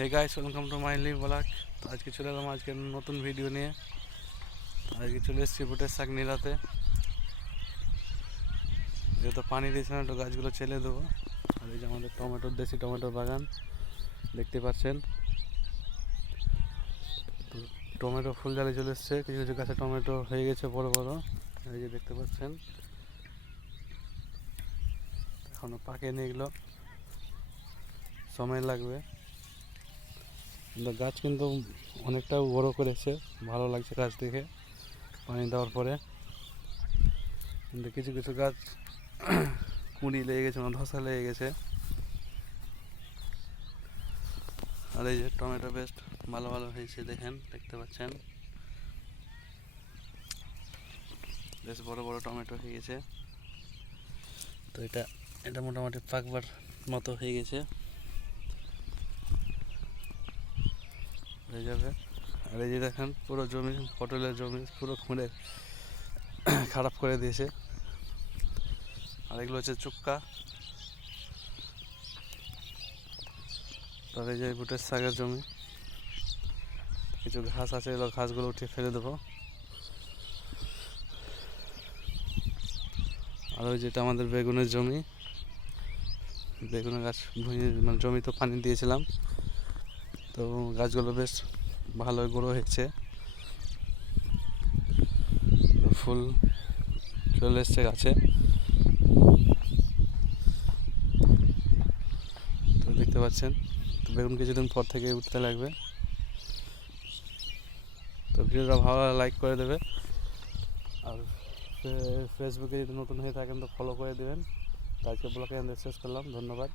Hey guys, welcome to my live blog. তো আজকে চলে এলাম আজকে নতুন ভিডিও নিয়ে। আজকে চলে এসেছি বুটের শাক নিলাতে। যেহেতু পানি দিয়েছে না, একটু গাছগুলো ছেলে দেবো। আর এই যে আমাদের টমেটোর দেশি টমেটোর বাগান দেখতে পাচ্ছেন। তো টমেটো ফুল জালে চলে এসছে, কিছু কিছু গাছে টমেটো হয়ে গেছে বড় বড়। এই যে দেখতে পাচ্ছেন, এখনো পাকেনি, এগুলো সময় লাগবে। কিন্তু গাছ কিন্তু অনেকটা বড় করেছে, ভালো লাগছে গাছ দেখে পানি দেওয়ার পরে। কিন্তু কিছু কিছু গাছ কুঁড়ি লেগে গেছে, মানে ধসা লেগে গেছে। আর এই যে টমেটো বেশ ভালো ভালো হয়েছে, দেখতে পাচ্ছেন, বেশ বড় বড় টমেটো হয়ে গেছে। তো এটা এটা মোটামুটি পাকবার মতো হয়ে গেছে, হয়ে যাবে। আর এই যে দেখেন, পুরো জমি, পটলের জমি পুরো খুঁড়ে খারাপ করে দিয়েছে। আর এগুলো হচ্ছে চুক্কা। আর এই যে বুটের শাকের জমি, কিছু ঘাস আছে, এগুলো ঘাসগুলো উঠিয়ে ফেলে দেবো। আর ওই যেটা আমাদের বেগুনের জমি, বেগুনের গাছ মানে জমি তো পানি দিয়েছিলাম, তো গাছগুলো বেশ ভালোই বড়ো হয়েছে, ফুল চলে এসছে গাছে। তো দেখতে পাচ্ছেন, তো বেগুন কিছুদিন পর থেকে উঠতে লাগবে। তো ভিডিওটা ভালো লাইক করে দেবে, আর ফেসবুকে যদি নতুন হয়ে থাকেন তো ফলো করে দেবেন। তো আজকে ব্লগে শেষ করলাম, ধন্যবাদ।